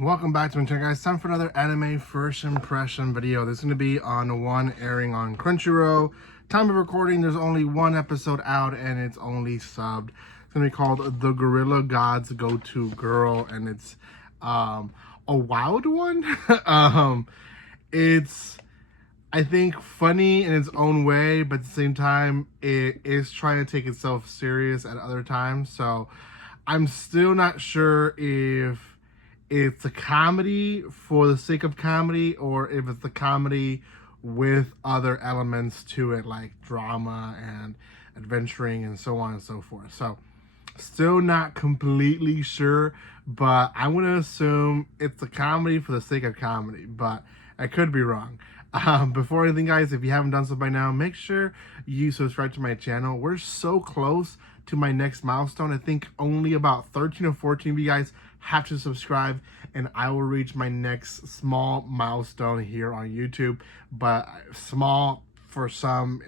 Welcome back to my channel, guys. Time for another anime first impression video. This is going to be on one airing on Crunchyroll. Time of recording, there's only one episode out and it's only subbed. It's going to be called The Gorilla God's Go-To Girl, and it's a wild one. It's, I think, funny in its own way, but at the same time, it is trying to take itself serious at other times. So I'm still not sure if it's a comedy for the sake of comedy or if it's a comedy with other elements to it, like drama and adventuring and so on and so forth. So still not completely sure, but I'm going to assume it's a comedy for the sake of comedy, but I could be wrong. Before anything, guys, if you haven't done so by now, make sure you subscribe to my channel. We're so close to my next milestone. I think only about 13 or 14 of you guys have to subscribe and I will reach my next small milestone here on YouTube. But small for some,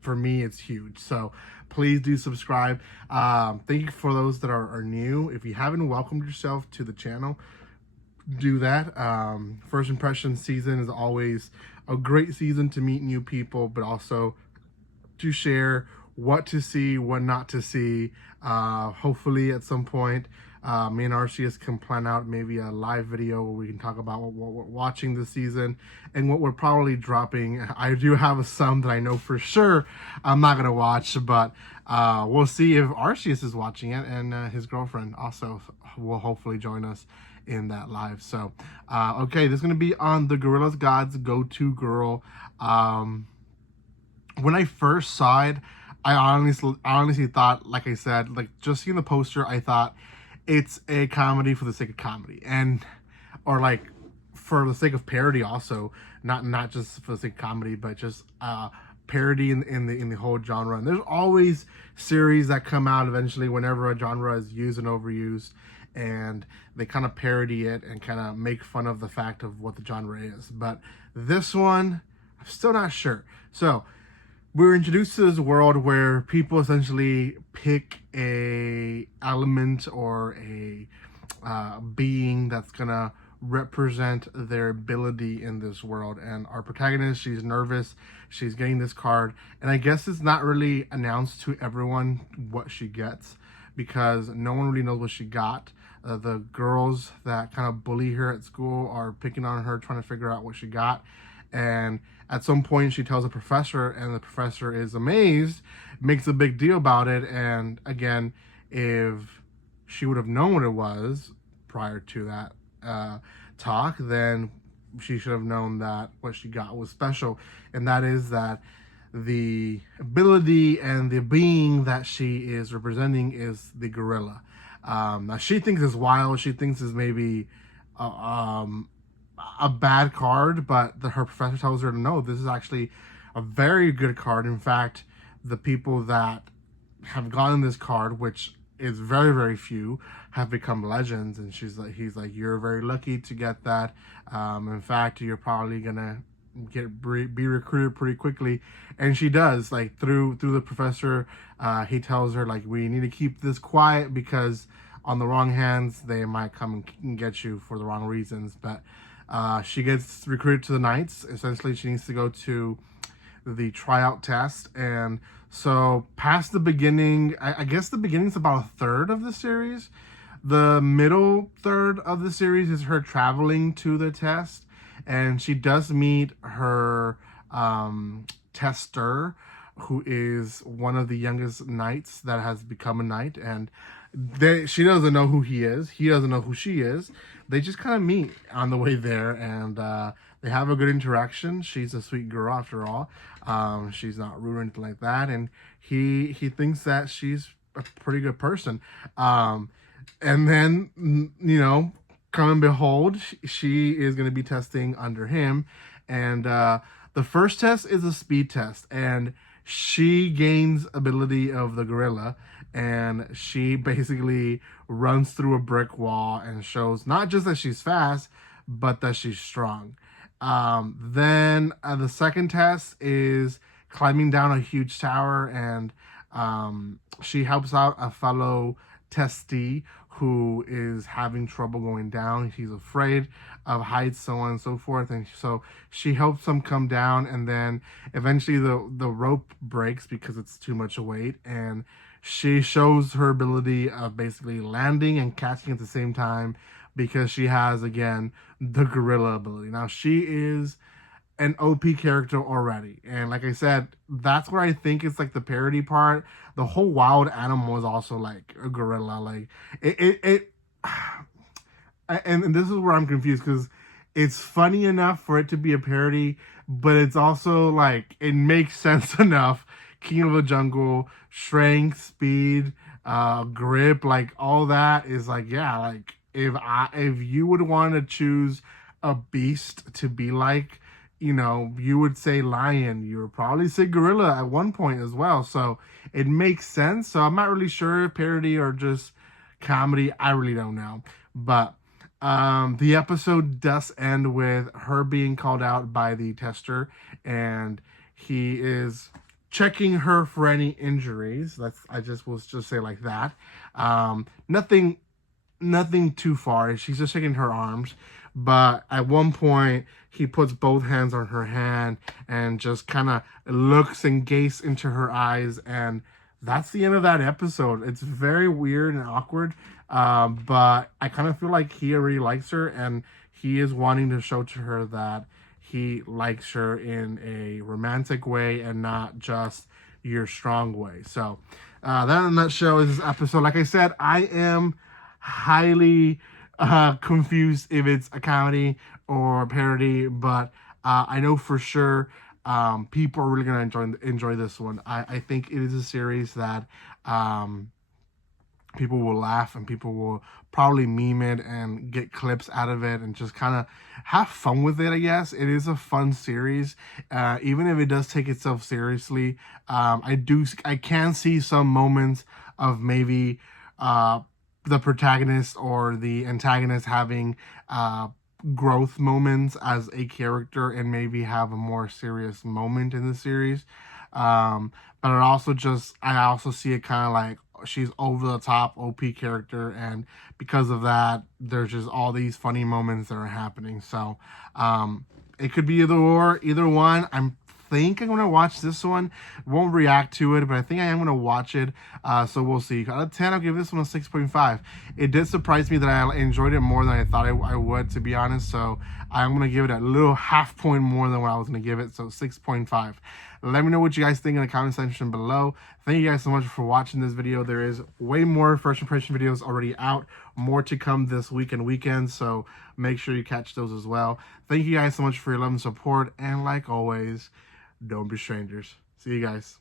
for me it's huge, so please do subscribe. Thank you for those that are new. If you haven't welcomed yourself to the channel, do that. First impression season is always a great season to meet new people, but also to share what to see, what not to see. Hopefully at some point me and Arceus can plan out maybe a live video where we can talk about what we're watching this season and what we're probably dropping. I do have some that I know for sure I'm not gonna watch, but we'll see if Arceus is watching it, and his girlfriend also will hopefully join us in that live. So okay, this is gonna be on The Gorilla God's Go-To Girl. When I first saw it, I honestly thought, like I said, like just seeing the poster, I thought it's a comedy for the sake of comedy, and or like for the sake of parody also, not just for the sake of comedy, but just parody in the whole genre. And there's always series that come out eventually whenever a genre is used and overused, and they kind of parody it and kind of make fun of the fact of what the genre is. But this one, I'm still not sure. So we're introduced to this world where people essentially pick a element or a being that's gonna represent their ability in this world. And our protagonist, she's nervous, she's getting this card, and I guess it's not really announced to everyone what she gets because no one really knows what she got. The girls that kind of bully her at school are picking on her, trying to figure out what she got. And at some point she tells a professor, and the professor is amazed, makes a big deal about it. And again, if she would have known what it was prior to that talk, then she should have known that what she got was special. And that is that the ability and the being that she is representing is the gorilla. Now she thinks it's wild, she thinks it's maybe a bad card, but her professor tells her to know this is actually a very good card. In fact, the people that have gotten this card, which is very, very few, have become legends. And he's like, you're very lucky to get that. In fact, you're probably gonna be recruited pretty quickly. And she does, like through the professor. He tells her, like, we need to keep this quiet because on the wrong hands they might come and get you for the wrong reasons. But she gets recruited to the Knights. Essentially, she needs to go to the tryout test. And so past the beginning, I guess the beginning's about a third of the series. The middle third of the series is her traveling to the test. And she does meet her tester, who is one of the youngest knights that has become a knight. And she doesn't know who he is. He doesn't know who she is. They just kind of meet on the way there, and they have a good interaction. She's a sweet girl after all. She's not rude or anything like that, and he thinks that she's a pretty good person. And then, you know, come and behold, she is going to be testing under him. And the first test is a speed test, and she gains ability of the gorilla, and she basically runs through a brick wall and shows not just that she's fast, but that she's strong. Then the second test is climbing down a huge tower, and she helps out a fellow testee who is having trouble going down. She's afraid of heights, so on and so forth. And so she helps him come down, and then eventually the rope breaks because it's too much weight, and she shows her ability of basically landing and catching at the same time because she has, again, the gorilla ability. Now, she is an OP character already. And like I said, that's where I think it's like the parody part. The whole wild animal is also like a gorilla. Like it and this is where I'm confused because it's funny enough for it to be a parody, but it's also like it makes sense enough. King of the Jungle, strength, speed, grip, like all that is like, yeah, like if you would want to choose a beast to be like, you would say lion. You would probably say gorilla at one point as well. So it makes sense. So I'm not really sure if parody or just comedy. I really don't know. But the episode does end with her being called out by the tester, and he is checking her for any injuries. Will just say like that. Nothing too far. She's just shaking her arms. But at one point, he puts both hands on her hand and just kind of looks and gazes into her eyes. And that's the end of that episode. It's very weird and awkward. But I kind of feel like he already likes her, and he is wanting to show to her that he likes her in a romantic way and not just your strong way. So that in a nutshell is this episode. Like I said, I am highly confused if it's a comedy or a parody, but I know for sure people are really gonna enjoy this one. I think it is a series that people will laugh and people will probably meme it and get clips out of it and just kind of have fun with it. I guess it is a fun series, even if it does take itself seriously. I can see some moments of maybe the protagonist or the antagonist having growth moments as a character and maybe have a more serious moment in the series. But I also see it kind of like she's over the top OP character, and because of that, there's just all these funny moments that are happening. So it could be either one. I'm gonna watch this one. Won't react to it, but I think I am gonna watch it. So we'll see. Out of 10, I'll give this one a 6.5. It did surprise me that I enjoyed it more than I thought I would, to be honest. So I'm gonna give it a little half point more than what I was gonna give it. So 6.5. Let me know what you guys think in the comment section below. Thank you guys so much for watching this video. There is way more first impression videos already out. More to come this week and weekend, so make sure you catch those as well. Thank you guys so much for your love and support. And like always, don't be strangers. See you guys.